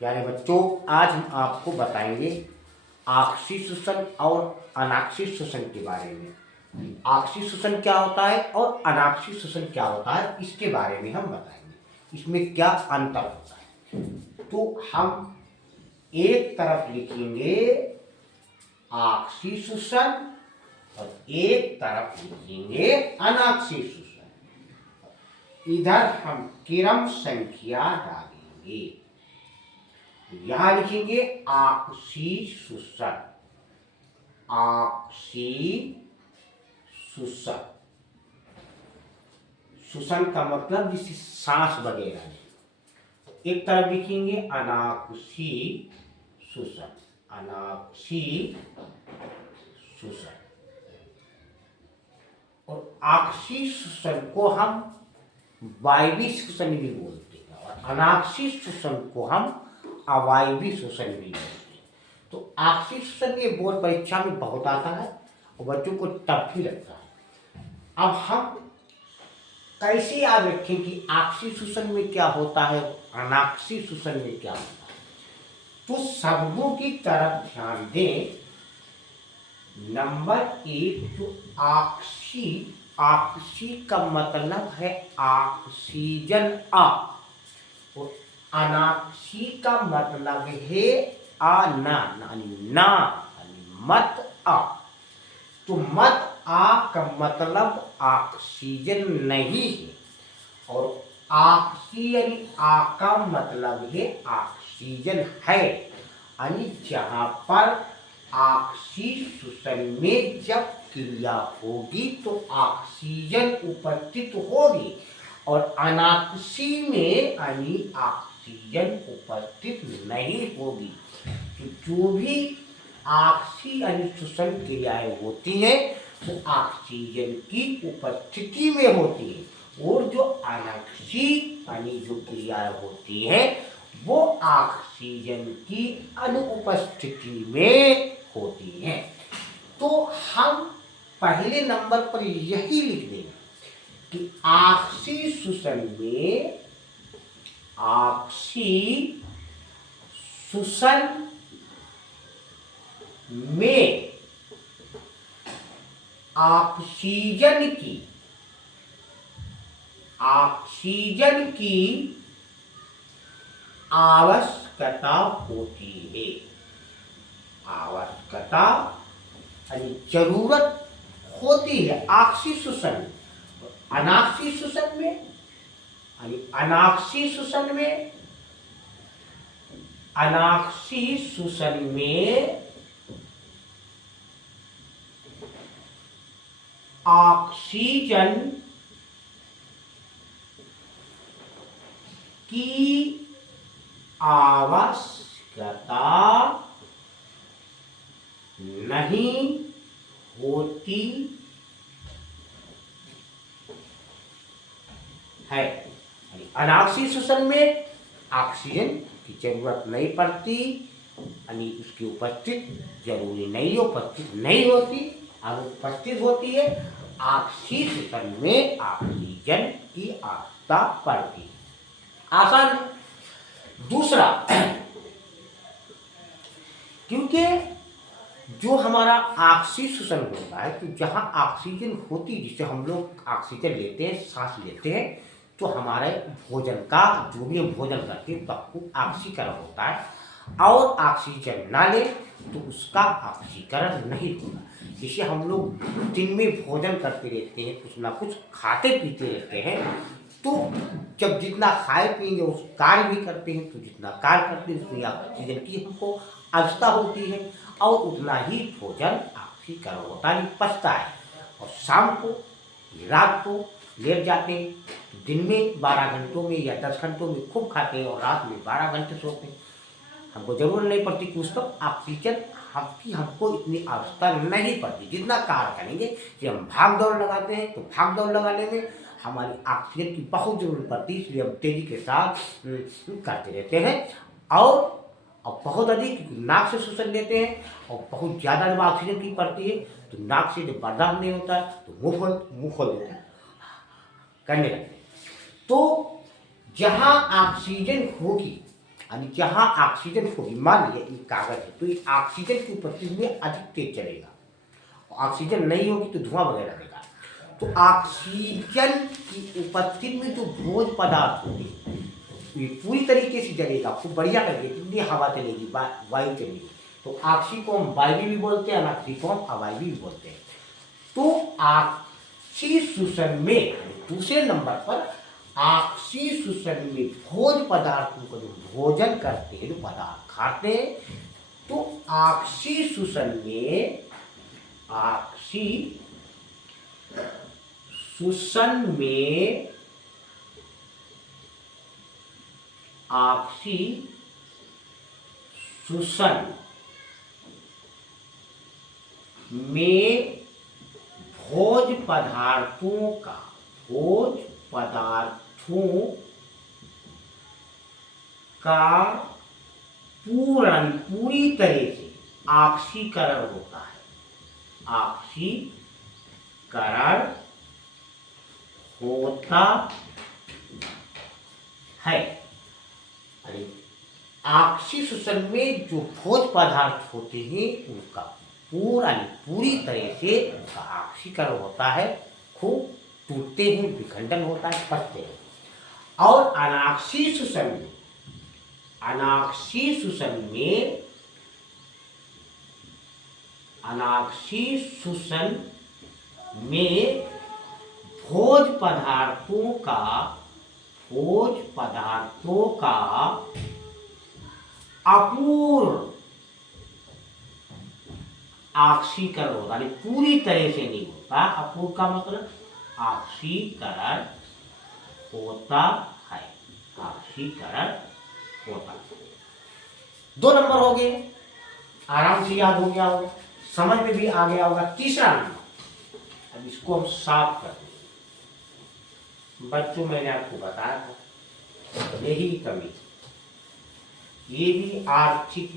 प्यारे बच्चों, आज हम आपको बताएंगे ऑक्सीजन श्वसन और अनाक्षिक श्वसन के बारे में। ऑक्सीजन श्वसन क्या होता है और अनाक्षिक श्वसन क्या होता है, इसके बारे में हम बताएंगे। इसमें क्या अंतर होता है, तो हम एक तरफ लिखेंगे ऑक्सीजन श्वसन और एक तरफ लिखेंगे अनाक्षिक श्वसन। इधर हम क्रम संख्या डालेंगे। यहां लिखेंगे ऑक्सीजन, ऑक्सीजन। श्वसन का मतलब जिसे सांस वगैरह है। एक तरफ लिखेंगे अनाक्षिक श्वसन, अनाक्षिक श्वसन। और ऑक्सीजन श्वसन को हम वायवीय श्वसन भी बोलते हैं और अनाक्षिक श्वसन को हम अवायवीय श्वसन भी बोलते हैं। तो ऑक्सीजन श्वसन ये बोर्ड परीक्षा में बहुत आता है और बच्चों को टफ भी लगता है। अब हम कैसे याद रखें कि ऑक्सीजन श्वसन में क्या होता है, अनाक्षिक श्वसन में क्या होता है। तो शब्दों की तरफ ध्यान दें। नंबर एक, जो ऑक्सी, ऑक्सी का मतलब है ऑक्सीजन और अनाक्षी का मतलब है ना, मत आ। तो मत आ का मतलब ऑक्सीजन नहीं है और ऑक्सी यानी आ का मतलब है ऑक्सीजन है। यानी जहां पर ऑक्सीजन श्वसन में जब क्रिया होगी तो ऑक्सीजन उपस्थित होगी और अनाक्षी में यानी ऑक्सीजन उपस्थित नहीं होगी। तो जो भी ऑक्सी यानी श्वसन क्रियाएं होती हैं तो ऑक्सीजन की उपस्थिति में होती है और जो अनाक्षी यानी जो क्रियाएं होती हैं वो ऑक्सीजन की अनुपस्थिति में होती हैं। तो हम पहले नंबर पर यही लिख देंगे कि ऑक्सीजन श्वसन में, ऑक्सीजन श्वसन में ऑक्सीजन की आवश्यकता होती है। आवश्यकता यानी जरूरत होती है ऑक्सीजन श्वसन में। अनाक्षिक श्वसन में यानी अनाक्षिक श्वसन में, अनाक्षिक श्वसन में ऑक्सीजन की आवश्यकता नहीं होती है। अनाक्षिक श्वसन में ऑक्सीजन की जरूरत नहीं पड़ती, यानी उसकी उपस्थित जरूरी नहीं, उपस्थित नहीं होती, अनुपस्थित होती है। ऑक्सीजन श्वसन में ऑक्सीजन की आवश्यकता पड़ती है। आसान। दूसरा, क्योंकि जो हमारा ऑक्सीजन श्वसन होता है तो जहाँ ऑक्सीजन होती है, जिससे हम लोग ऑक्सीजन लेते हैं, सांस लेते हैं, तो हमारे भोजन का जो भी हम भोजन करते हैं तो ऑक्सीकरण होता है और ऑक्सीजन ना ले तो उसका ऑक्सीकरण नहीं होगा। जिसे हम लोग दिन में भोजन करते रहते हैं, कुछ ना कुछ खाते पीते रहते हैं, तो जब जितना खाए पिएंगे उस कार्य भी करते हैं, तो जितना कार्य करते हैं उतनी ऑक्सीजन की हमको आवश्यकता होती है और उतना ही भोजन ऑक्सीकरण होता है, पचता है। और शाम को, रात को लेट जाते हैं, तो दिन में 12 घंटों में या 10 घंटों में खूब खाते हैं और रात में 12 घंटे सोते हैं। हमको जरूरत नहीं पड़ती कि उस वक्त ऑक्सीजन हमको इतनी आवश्यकता नहीं पड़ती। जितना कार्य करेंगे, जब हम भाग दौड़ लगाते हैं तो भाग दौड़ लगाने में हमारी ऑक्सीजन की बहुत जरूरत पड़ती है, इसलिए हम तेजी के साथ करते रहते हैं। और बहुत अधिक नाक से श्वसन लेते हैं और बहुत ज़्यादा जब ऑक्सीजन की पड़ती है तो नाक से जब बर्दाश्त नहीं होता है तो मुँह खोल देते हैं, करने लगते हैं। तो जहाँ ऑक्सीजन होगी यानी जहाँ ऑक्सीजन को मान लिया ये कागज है तो ये ऑक्सीजन की उपस्थिति में अधिक तेज चलेगा, ऑक्सीजन नहीं होगी तो धुआं वगैरह देगा। तो ऑक्सीजन की उपस्थिति में जो भोज्य पदार्थ होंगे ये पूरी तरीके से जलेगा, खूब बढ़िया करके, कितनी हवा चलेगी, वायु चलेगी। तो ऑक्सी को हम वायु भी बोलते हैं, अनाक्सी को हम अवायवी भी बोलते हैं। तो ऑक्सीशोषण में दूसरे नंबर पर ऑक्सीशोषण में भोज्य पदार्थों को जो भोजन करते हैं, जो पदार्थ खाते हैं, तो ऑक्सीशोषण में ऑक्सीशोषण में भोज्य पदार्थों का पूरी तरह से ऑक्सीकरण होता है, ऑक्सीकरण होता है। ऑक्सीशोषण में जो भोज्य पदार्थ होते हैं उनका पूरी तरह से उनका ऑक्सीकरण होता है, खूब टूटते हैं, विखंडन होता है, फटते हैं। और अनाक्सीशोषण में भोज्य पदार्थों का अपूर्ण ऑक्सीकरण होता है, पूरी तरह से नहीं होता। अपूर्ण का मतलब ऑक्सीकरण होता है, ऑक्सीकरण होता है। 2 नंबर हो गए, आराम से याद हो गया होगा, समझ में भी आ गया होगा। तीसरा नंबर, अब इसको हम साफ कर दें। बच्चों मैंने आपको बताया था यही कमी, ये भी आर्थिक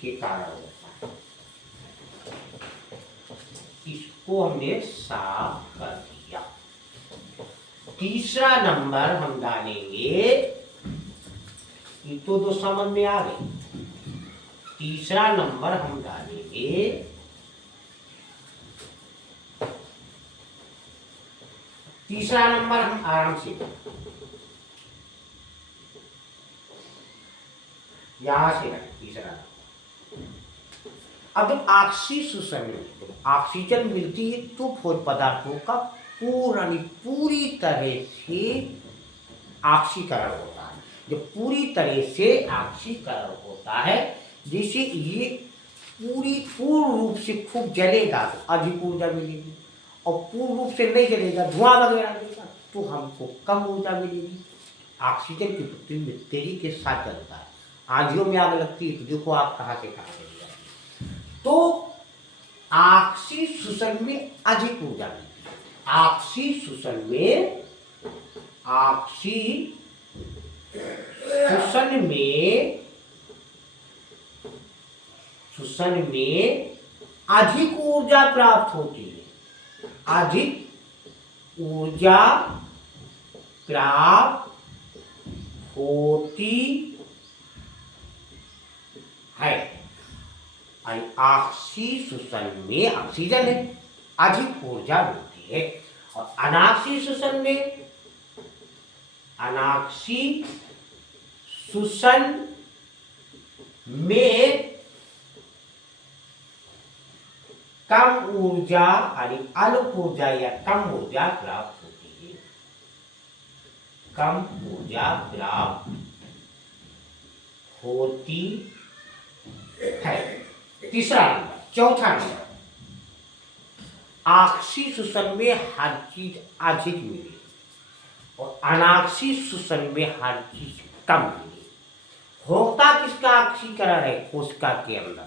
के कारण होता है, इसको हमने साफ कर दिया। तीसरा नंबर हम डालेंगे, ये तो 2 समझ में आ गए। तीसरा नंबर हम डालेंगे हम आराम से यहां से रखें। तीसरा, अब जब ऑक्सीशोषण में ऑक्सीजन मिलती है तो भोज्य पदार्थों का पूरी तरह से ऑक्सीकरण होता है। जब पूरी तरह से ऑक्सीकरण होता है, जैसे ये पूर्ण रूप से खूब जलेगा तो अधिक ऊर्जा मिलेगी, और पूर्ण रूप से नहीं जलेगा, धुआं वगैरह देगा, तो हमको कम ऊर्जा मिलेगी। ऑक्सीजन की पृथ्वी में तेजी के साथ जलता है। आंधियों में आग लगती है तो देखो आप कहाँ से कहाँ चली जाती है। तो ऑक्सीशोषण में अधिक ऊर्जा मिलती है। ऑक्सीशोषण में अधिक ऊर्जा प्राप्त होती है, अधिक ऊर्जा प्राप्त होती है। ऑक्सीशोषण में ऑक्सीजन है, अधिक ऊर्जा मिलती है। और अनाक्सीशोषण में कम ऊर्जा यानी अल्प ऊर्जा या कम ऊर्जा प्राप्त होती है, कम ऊर्जा प्राप्त होती है। तीसरा नंबर, चौथा नंबर, ऑक्सीशोषण में हर चीज अधिक मिली और अनाक्सीशोषण में हर चीज कम मिली। होता किसका ऑक्सीकरण है? कोशिका के अंदर।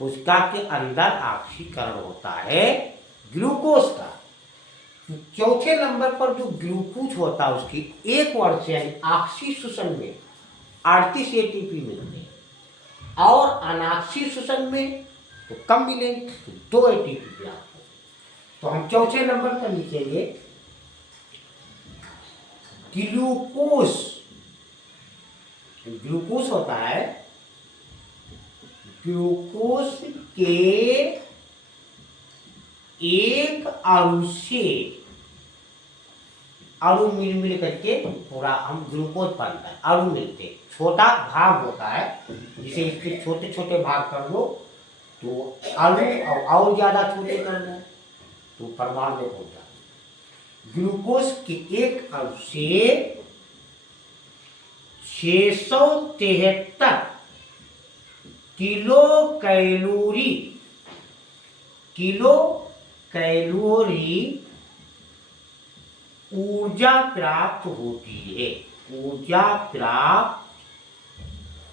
कोशिका के अंदर ऑक्सीकरण होता है ग्लूकोज का। चौथे नंबर पर जो ग्लूकोज होता है उसकी एक वर्ष से यानी ऑक्सीशोषण में 38 एटीपी मिलते हैं, और अनाक्सीशोषण में तो कम मिलेंगे, तो 2 एटीपी प्राप्त हो। तो हम चौथे नंबर पर लिखेंगे ग्लूकोज होता है, ग्लूकोज के एक अणु से अणु मिल करके पूरा हम ग्लूकोज बनता है। अणु मिलते, छोटा भाग होता है, जिसे इसके छोटे छोटे भाग कर दो तो अणु, और ज्यादा छोटे कर दो तो परमाणु में पहुंच जाता। ग्लूकोज के एक अणु से 673 किलो कैलोरी ऊर्जा प्राप्त होती है, ऊर्जा प्राप्त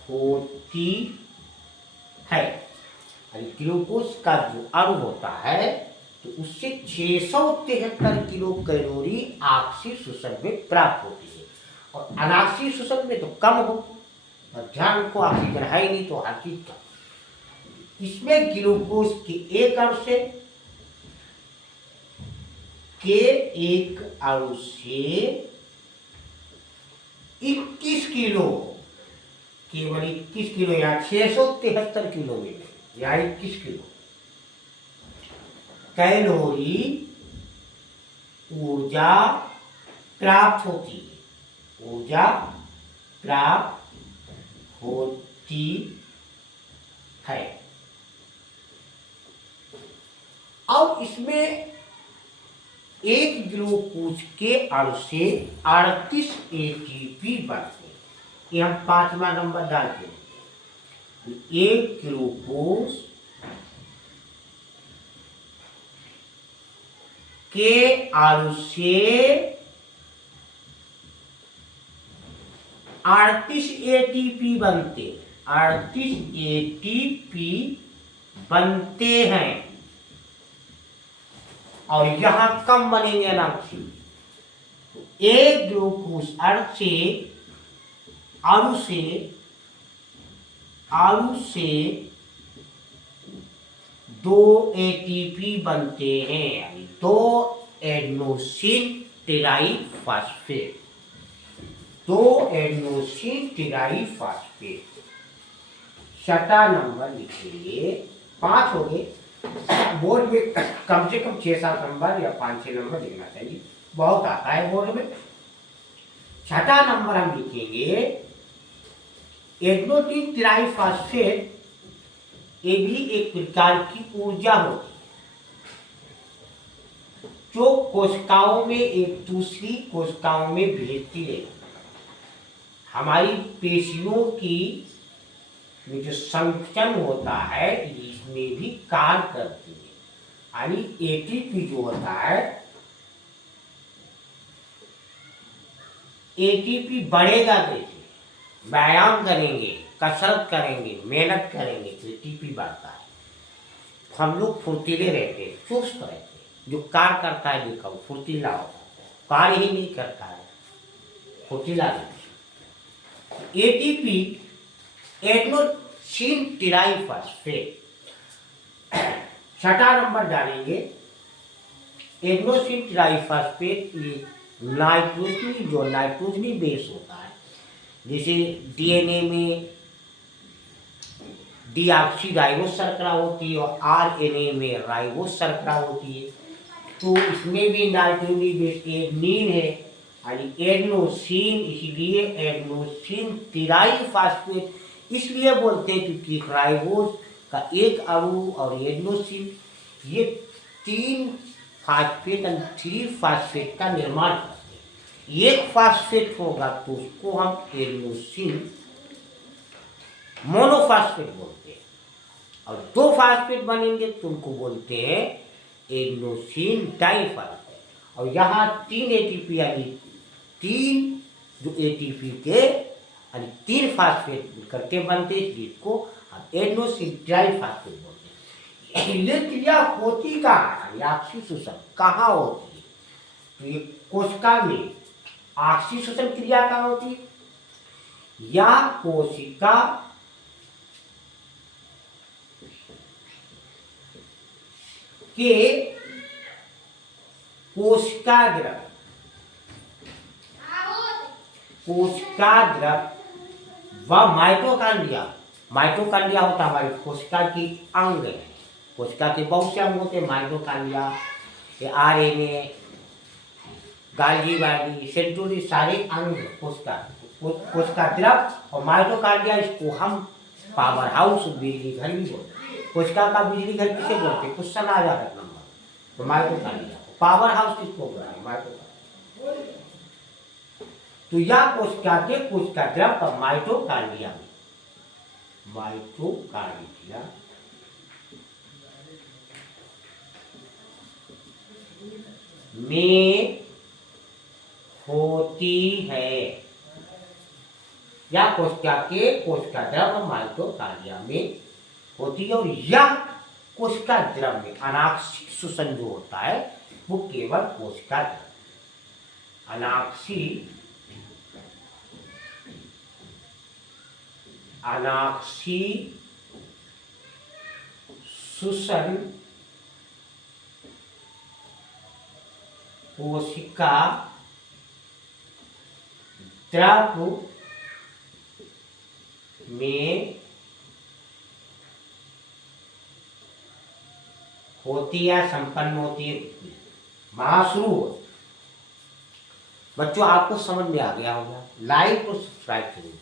होती है। ग्लूकोज का जो अणु होता है तो उससे 673 किलो कैलोरी आपसी शोषण में प्राप्त होती है, और अनाक्षी शोषण में तो कम हो। और ध्यान रखो, ऑक्सीजन है ही नहीं तो हर चीज का। इसमें ग्लूकोज के एक अणु से केवल 21 किलो या 673 किलो में या 21 किलो कैलोरी ऊर्जा प्राप्त होती है, ऊर्जा प्राप्त होती है। अब इसमें एक ग्लूकोज के अणु से 38 एटीपी बनते हैं। ये हम 5वां नंबर डालते हैं। एक ग्लूकोज के अणु से 38 एटीपी बनते, 38 एटीपी बनते हैं, और यहां कम बनेंगे अनाक्षी। एक ग्लूकोज अणु से 2 एटीपी बनते हैं, यानी 2 एडेनोसिन ट्राइफॉस्फेट, 2 एडेनोसिन ट्राइफॉस्फेट। 6वां नंबर लिखेंगे, 5 हो गए। बोर्ड में कम से कम 6-7 नंबर या 5-6 नंबर लिखना चाहिए, बहुत आता है बोर्ड में। 6वां नंबर हम लिखेंगे एडेनोसिन ट्राइफॉस्फेट। ये भी एक प्रकार की ऊर्जा होती है जो कोशिकाओं में एक दूसरी कोशिकाओं में भेजती है। हमारी पेशियों की में जो संकुचन होता है इसमें भी कार्य करती है। यानी एटीपी जो होता है, एटीपी बढ़ेगा कैसे? व्यायाम करेंगे, कसरत करेंगे, मेहनत करेंगे तो एटीपी बढ़ता है। हम लोग फुर्तीले रहते हैं, चुस्त रहते हैं। जो कार्य करता है देखा फुर्तीला होता है, कार्य ही नहीं करता है फुर्तीला नहीं। ATP adenosine triphosphate. 6वां नंबर डालेंगे एडेनोसिन ट्राइफॉस्फेट। ये नाइट्रोजनी बेस होता है, जैसे डीएनए में डीऑक्सीराइबोस शर्करा होती है और आरएनए में राइबोस शर्करा होती है, तो इसमें भी नाइट्रोजनी बेस एडेनिन है, यानी एडेनोसिन। इसलिए एडेनोसिन ट्राइफॉस्फेट इसलिए बोलते हैं क्योंकि राइबोस का एक अणु और एडेनोसिन ये 3 फास्फेट और 3 फास्फेट का निर्माण करते हैं। एक फास्फेट होगा तो उसको हम एडेनोसिन मोनोफास्फेट बोलते हैं, और 2 फास्फेट बनेंगे तो उनको बोलते हैं एडेनोसिन डाइफॉस्फेट। और यहाँ 3 एटीपी यानी 3 जो एटीपी के यानी 3 फास्फेट करके बनते हैं, जिसको हम एडेनोसिन ट्राइफॉस्फेट बोलते हैं। ये क्रिया होती कहाँ है? ऑक्सीशोषण कहाँ होती है? तो ये कोशिका में ऑक्सीशोषण क्रिया कहाँ होती है? या कोशिका के कोशिका द्रव वह माइटोकांड्रिया, माइटोकांड्रिया होता है हमारी कोशिका की अंग है। कोशिका के बहुत से अंग होते हैं, माइटोकांड्रिया, ये आरएनए, गाल्गी वाल्गी, सेंट्रोली, सारे अंग कोशिका, कोशिका द्रव और माइटोकांड्रिया, इसको हम पावर हाउस, बिजली घर भी बोलते हैं। कोशिका का बिजली घर किसे बोलते हैं? क्वेश्चन आ जाता है नंबर, तो माइटोकांड्रिया। पावर हाउस किसको बोलते हैं? माइटोकांड्रिया। तो यह कोशिका के कोशिका द्रव पर माइटोकांड्रिया में होती है, या कोशिका के कोशिका द्रव माइटोकांड्रिया में होती है। और यह कोशिका द्रव में अनाक्षिक श्वसन जो होता है वो केवल कोशिका द्रव, अनाक्षी श्वसन कोशिका द्रव में होती है, संपन्न होती है, वहां शुरू हो। बच्चों आपको समझ में आ गया होगा, लाइक और सब्सक्राइब करिए।